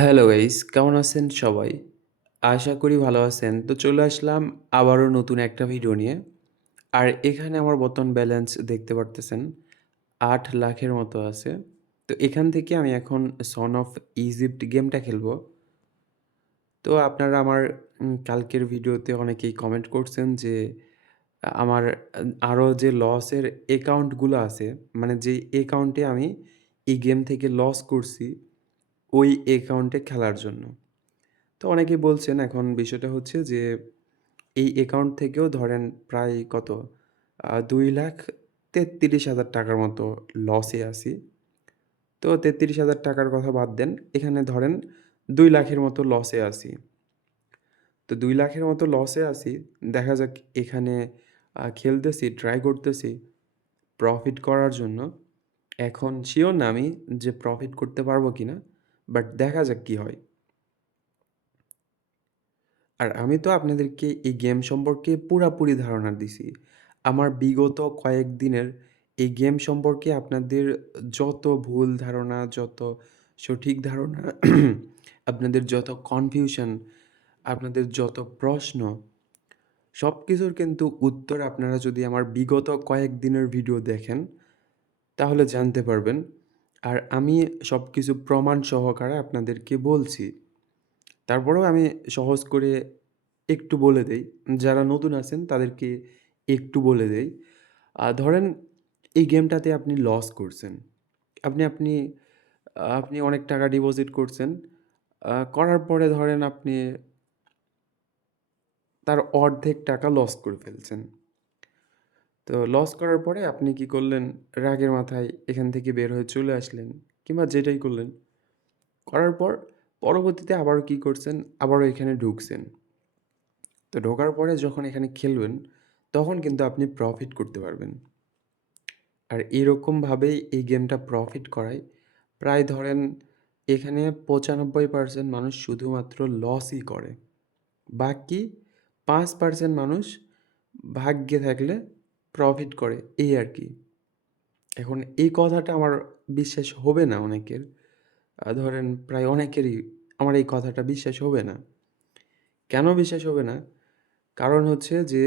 Hello guys, কেমন আছেন সবাই? আশা করি ভালো আছেন। তো চলে আসলাম আবারও নতুন একটা ভিডিও নিয়ে। আর এখানে আমার বর্তমান ব্যালেন্স দেখতে পারতেছেন ৮,০০,০০০ এর মতো আছে। তো এখান থেকে আমি এখন সন অফ ইজিপ্ট গেমটা খেলবো। তো আপনারা আমার কালকের ভিডিওতে অনেকেই কমেন্ট করছেন যে আমার আরও যে লসের অ্যাকাউন্টগুলো আছে, মানে যেই অ্যাকাউন্টে আমি এই গেম থেকে লস করছি, ওই অ্যাকাউন্টে খেলার জন্য। তো অনেকেই বলছেন এখন বিষয়টা হচ্ছে যে এই অ্যাকাউন্ট থেকেও ধরেন প্রায় কত ২,৩৩,০০০ টাকার মতো লসে আছি। তো ৩৩,০০০ টাকার কথা বাদ দেন। এখানে ধরেন ২,০০,০০০ এর মতো লসে আছি। তো ২,০০,০০০ এর মতো লসে আছি। দেখা যাক এখানে খেলতেছি, ট্রাই করতেছি প্রফিট করার জন্য। এখন সিওর না আমি যে প্রফিট করতে পারবো কিনা। বাট দেখা যাক কি হয়। আর আমি তো আপনাদেরকে এই গেম সম্পর্কে পুরাপুরি ধারণা দিছি। আমার বিগত কয়েকদিনের এই গেম সম্পর্কে আপনাদের যত ভুল ধারণা, যত সঠিক ধারণা, আপনাদের যত কনফিউশন, আপনাদের যত প্রশ্ন, সব কিছুর কিন্তু উত্তর আপনারা যদি আমার বিগত কয়েকদিনের ভিডিও দেখেন, তাহলে জানতে পারবেন। আর আমি সবকিছু প্রমাণ সহকারে আপনাদেরকে বলছি। তারপরেও আমি সহজ করে একটু বলে দেই। যারা নতুন আছেন তাদেরকে একটু বলে দেই। ধরেন এই গেমটাতে আপনি লস করছেন। আপনি আপনি আপনি অনেক টাকা ডিপোজিট করছেন। করার পরে ধরেন আপনি তার অর্ধেক টাকা লস করে ফেলছেন। তো লস করার পরে আপনি কি করলেন? রাগের মাথায় এখান থেকে বের হয়ে চলে আসলেন কিংবা যেটাই করলেন। করার পর পরবর্তীতে আবারও কি করছেন? আবারও এখানে ঢুকছেন। তো ঢোকার পরে যখন এখানে খেলবেন, তখন কিন্তু আপনি প্রফিট করতে পারবেন। আর এরকমভাবেই এই গেমটা প্রফিট করায়। প্রায় ধরেন এখানে ৯৫% মানুষ শুধুমাত্র লসই করে। বাকি ৫% মানুষ ভাগ্যে থাকলে প্রফিট করে, এই আরকি। এখন এই কথাটা আমার বিশ্বাস হবে না অনেকের। ধরেন প্রায় অনেকেরই আমার এই কথাটা বিশ্বাস হবে না। কেন বিশ্বাস হবে না? কারণ হচ্ছে যে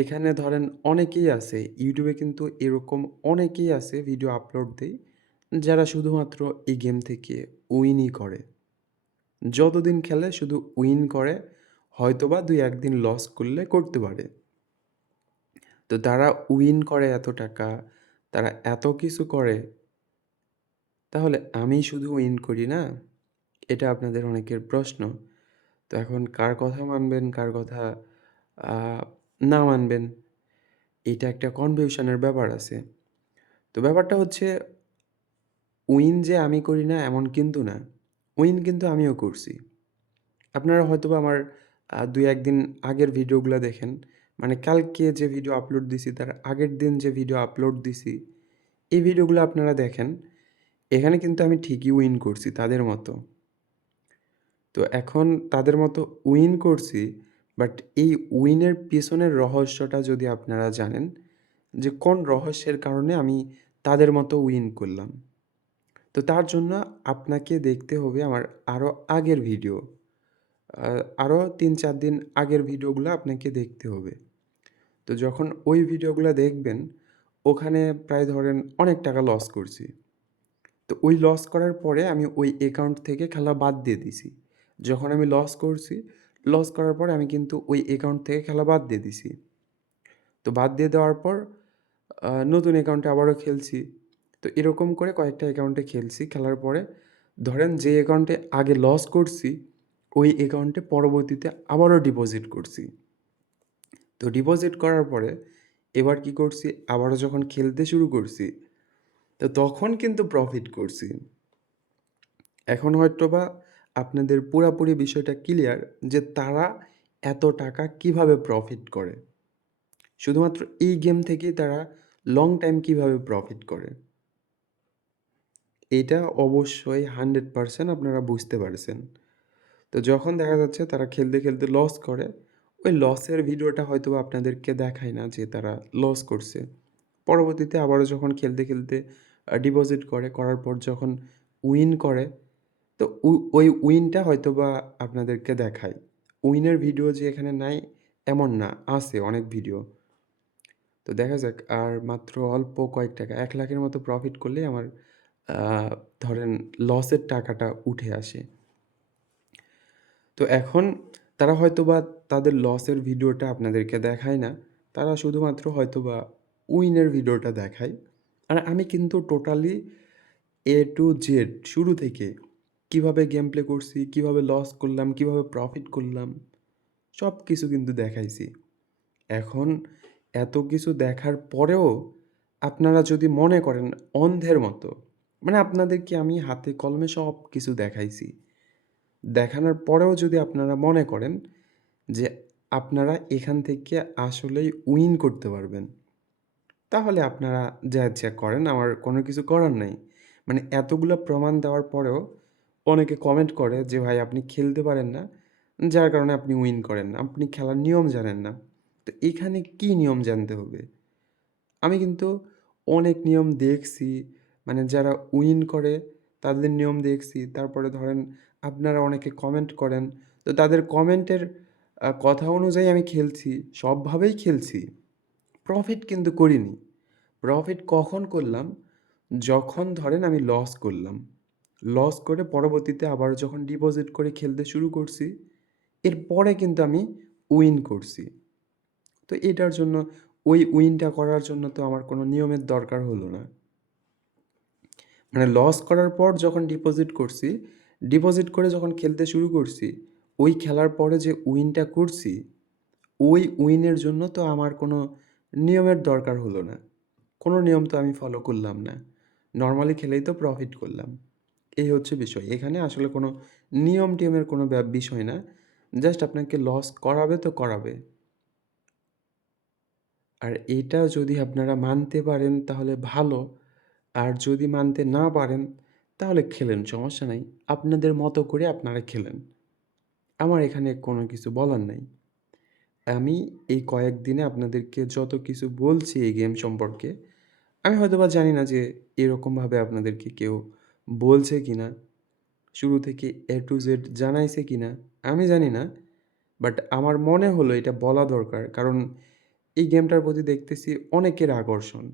এখানে ধরেন অনেকেই আছে, ইউটিউবে কিন্তু এরকম অনেকেই আছে ভিডিও আপলোড দেয়, যারা শুধুমাত্র এই গেম থেকে উইনই করে। যতদিন খেলে শুধু উইন করে, হয়তোবা ২-১ দিন লস করলে করতে পারে। তো তারা উইন করে এত টাকা, তারা এত কিছু করে, তাহলে আমি শুধু উইন করি না? এটা আপনাদের অনেকের প্রশ্ন। তো এখন কার কথা মানবেন, কার কথা আ না মানবেন, এইটা একটা কনফিউশনের ব্যাপার আছে। তো ব্যাপারটা হচ্ছে উইন যে আমি করি না এমন কিন্তু না। উইন কিন্তু আমিও করছি। আপনারা হয়তোবা আমার ২-১ দিন আগের ভিডিওগুলা দেখেন। মানে কালকে যে ভিডিও আপলোড দিছি তার আগের দিন যে ভিডিও আপলোড দিছি, এই ভিডিওগুলো আপনারা দেখেন। এখানে কিন্তু আমি ঠিকই উইন করছি তাদের মতো। তো এখন তাদের মতো উইন করছি, বাট এই উইনের পেছনের রহস্যটা যদি আপনারা জানেন যে কোন রহস্যের কারণে আমি তাদের মতো উইন করলাম। তো তার জন্য আপনাকে দেখতে হবে আমার আরও আগের ভিডিও। আ আরও ৩-৪ দিন আগের ভিডিওগুলা আপনাকে দেখতে হবে। তো যখন ওই ভিডিওগুলা দেখবেন, ওখানে প্রায় ধরেন অনেক টাকা লস করছি। তো ওই লস করার পরে আমি ওই অ্যাকাউন্ট থেকে খেলা বাদ দিয়ে দিছি। যখন আমি লস করছি, লস করার পরে আমি কিন্তু ওই অ্যাকাউন্ট থেকে খেলা বাদ দিয়ে দিছি। তো বাদ দিয়ে দেওয়ার পর নতুন অ্যাকাউন্টে আবারও খেলছি। তো এরকম করে কয়েকটা অ্যাকাউন্টে খেলছি। খেলার পরে ধরেন যে অ্যাকাউন্টে আগে লস করছি, ওই অ্যাকাউন্টে পরবর্তীতে আবারও ডিপোজিট করছি। তো ডিপোজিট করার পরে এবার কি করছি, আবারও যখন খেলতে শুরু করছি, তো তখন কিন্তু প্রফিট করছি। এখন হয়তোবা আপনাদের পুরাপুরি বিষয়টা ক্লিয়ার যে তারা এত টাকা কিভাবে প্রফিট করে। শুধুমাত্র এই গেম থেকেই তারা লং টাইম কিভাবে প্রফিট করে। এইটা অবশ্যই 100% আপনারা বুঝতে পারছেন। তো যখন দেখা যাচ্ছে তারা খেলতে, খেলতে লস করে, ওই লসের ভিডিওটা হয়তোবা আপনাদেরকে দেখায় না যে তারা লস করছে। পরবর্তীতে আবারও যখন খেলতে, খেলতে ডিপোজিট করে, করার পর যখন উইন করে, তো ওই উইনটা হয়তোবা আপনাদেরকে দেখায়। উইনের ভিডিও যে এখানে নাই এমন না, আছে অনেক ভিডিও। তো দেখা যাক আর মাত্র অল্প কয়েক টাকা ১,০০,০০০ এর মতো প্রফিট করলেই আমার আ ধরেন লসের টাকাটা উঠে আসে। তো এখন তারা হয়তোবা তাদের লসের ভিডিওটা আপনাদেরকে দেখায় না। তারা শুধুমাত্র হয়তোবা উইনের ভিডিওটা দেখায়। আর আমি কিন্তু টোটালি A to Z শুরু থেকে কিভাবে গেম প্লে করছি, কিভাবে লস করলাম, কিভাবে প্রফিট করলাম, সবকিছু কিন্তু দেখাইছি। এখন এত কিছু দেখার পরেও আপনারা যদি মনে করেন অন্ধের মতো, মানে আপনাদেরকে আমি হাতে কলমে সবকিছু দেখাইছি। দেখানোর পরেও যদি আপনারা মনে করেন যে আপনারা এখান থেকে আসলেই উইন করতে পারবেন, তাহলে আপনারা যা ইচ্ছা করেন, আমার কোনো কিছু করার নাই। মানে এতগুলা প্রমাণ দেওয়ার পরেও অনেকে কমেন্ট করে যে, "ভাই আপনি খেলতে পারেন না, যার কারণে আপনি উইন করেন না। আপনি খেলার নিয়ম জানেন না।" তো এখানে কি নিয়ম জানতে হবে? আমি কিন্তু অনেক নিয়ম দেখছি। মানে যারা উইন করে তাদের নিয়ম দেখছি। তারপরে ধরেন আপনারা অনেকে কমেন্ট করেন। তো তাদের কমেন্টের কথা অনুযায়ী আমি খেলছি। সবভাবেই খেলছি। প্রফিট কিন্তু করিনি। প্রফিট কখন করলাম? যখন ধরেন আমি লস করলাম। লস করে পরবর্তীতে আবার যখন ডিপোজিট করে খেলতে শুরু করছি, এরপরে কিন্তু আমি উইন করছি। তো এটার জন্য ওই উইনটা করার জন্য তো আমার কোনো নিয়মের দরকার হলো না। মানে লস করার পর যখন ডিপোজিট করছি, ডিপোজিট করে যখন খেলতে শুরু করছি, ওই খেলার পরে যে উইনটা করছি, ওই উইনের জন্য তো আমার কোনো নিয়মের দরকার হলো না। কোনো নিয়ম তো আমি ফলো করলাম না। নরমালি খেলেই তো প্রফিট করলাম। এই হচ্ছে বিষয়। এখানে আসলে কোনো নিয়ম-টিয়মের কোনো বিষয় না। জাস্ট আপনাকে লস করাবে তো করাবে। আর এইটা যদি আপনারা মানতে পারেন তাহলে ভালো। আর যদি মানতে না পারেন তাহলে খেলেন, সমস্যা নাই। আপনাদের মতো করে আপনারা খেলেন। আমার এখানে কোনো কিছু বলার নাই। আমি এই কয়েকদিনে আপনাদেরকে যত কিছু বলছি এই গেম সম্পর্কে, আমি হয়তোবা জানি না যে এরকমভাবে আপনাদেরকে কেউ বলছে কিনা, শুরু থেকে A to Z জানাইছে কিনা, আমি জানি না। বাট আমার মনে হলো এটা বলা দরকার। কারণ এই গেমটার প্রতি দেখতেছি অনেকের আকর্ষণ।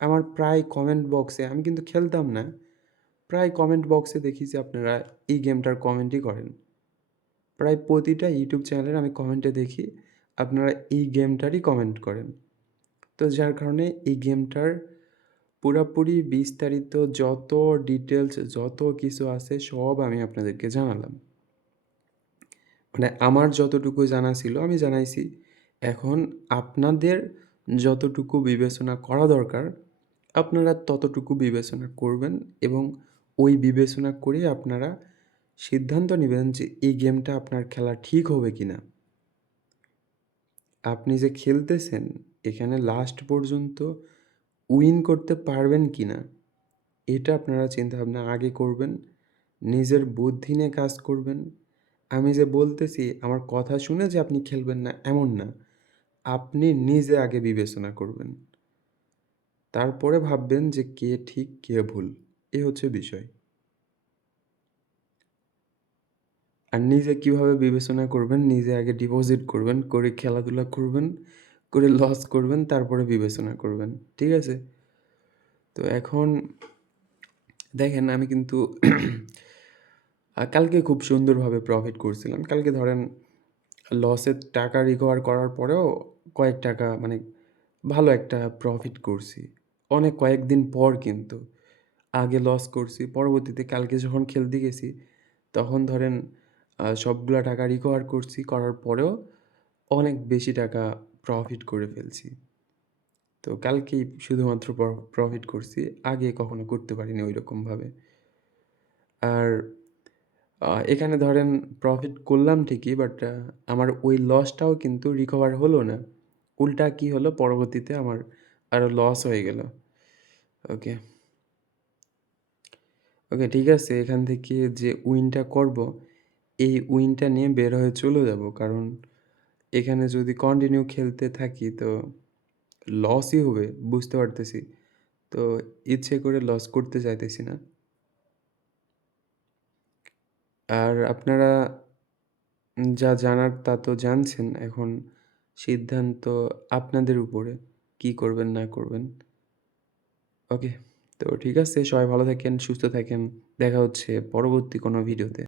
আমার প্রায় কমেন্ট বক্সে আমি কিন্তু খেলতাম না। প্রায় কমেন্ট বক্সে দেখি যে আপনারা এই গেমটার কমেন্টই করেন। প্রায় প্রতিটা ইউটিউব চ্যানেলের আমি কমেন্টে দেখি আপনারা এই গেমটারই কমেন্ট করেন। তো যার কারণে এই গেমটার পুরাপুরি বিস্তারিত যত ডিটেইলস যত কিছু আছে সব আমি আপনাদেরকে জানালাম। মানে আমার যতটুকু জানা ছিল আমি জানাইছি। এখন আপনাদের যতটুকু বিবেচনা করা দরকার, আপনারা ততটুকু বিবেচনা করবেন এবং ওই বিবেচনা করে আপনারা সিদ্ধান্ত নিবেন যে এই গেমটা আপনার খেলা ঠিক হবে কিনা। আপনি যে খেলতেছেন এখানে লাস্ট পর্যন্ত উইন করতে পারবেন কিনা, এটা আপনারা চিন্তাভাবনা আগে করবেন। নিজের বুদ্ধি নিয়ে কাজ করবেন। আমি যে বলতেছি আমার কথা শুনে যে আপনি খেলবেন না এমন না। আপনি নিজে আগে বিবেচনা করবেন। তারপরে ভাববেন যে কে ঠিক কে ভুল। এ হচ্ছে বিষয়। আর নিজে কিভাবে বিবেচনা করবেন, নিজে আগে ডিপোজিট করবেন, করে খেলাধুলা করবেন, করে লস করবেন, তারপরে বিবেচনা করবেন। ঠিক আছে? তো এখন দেখেন আমি কিন্তু কালকে খুব সুন্দরভাবে প্রফিট করছিলাম। কালকে ধরেন লসের টাকা রিকভার করার পরেও কয়েক টাকা মানে ভালো একটা প্রফিট করছি। অনেক কয়েকদিন পর কিন্তু। আগে লস করছি। পরবর্তীতে কালকে যখন খেলতে গেছি, তখন ধরেন সবগুলা টাকা রিকভার করছি। করার পরেও অনেক বেশি টাকা প্রফিট করে ফেলছি। তো কালকেই শুধুমাত্র প্রফিট করছি। আগে কখনো করতে পারিনি ঐরকমভাবে। আর এখানে ধরেন প্রফিট করলাম ঠিকই বাট আমার ওই লসটাও কিন্তু রিকভার হলো না। উল্টা কি হলো পরবর্তীতে আমার আরো লস হয়ে গেল। ওকে, ওকে ঠিক আছে। এখান থেকে যে উইনটা করব, এই উইনটা নিয়ে বের হয়ে চলে যাব। কারণ এখানে যদি কন্টিনিউ খেলতে থাকি তো লসই হবে বুঝতে পারতেছি। তো ইচ্ছে করে লস করতে চাইতেছি না। আর আপনারা যা জানার তা তো জানছেন। এখন সিদ্ধান্ত আপনাদের উপরে। কি করবেন না করবেন। ওকে। তো ঠিক আছে, সবাই ভালো থাকেন, সুস্থ থাকেন। দেখা হচ্ছে পরবর্তী কোনো ভিডিওতে।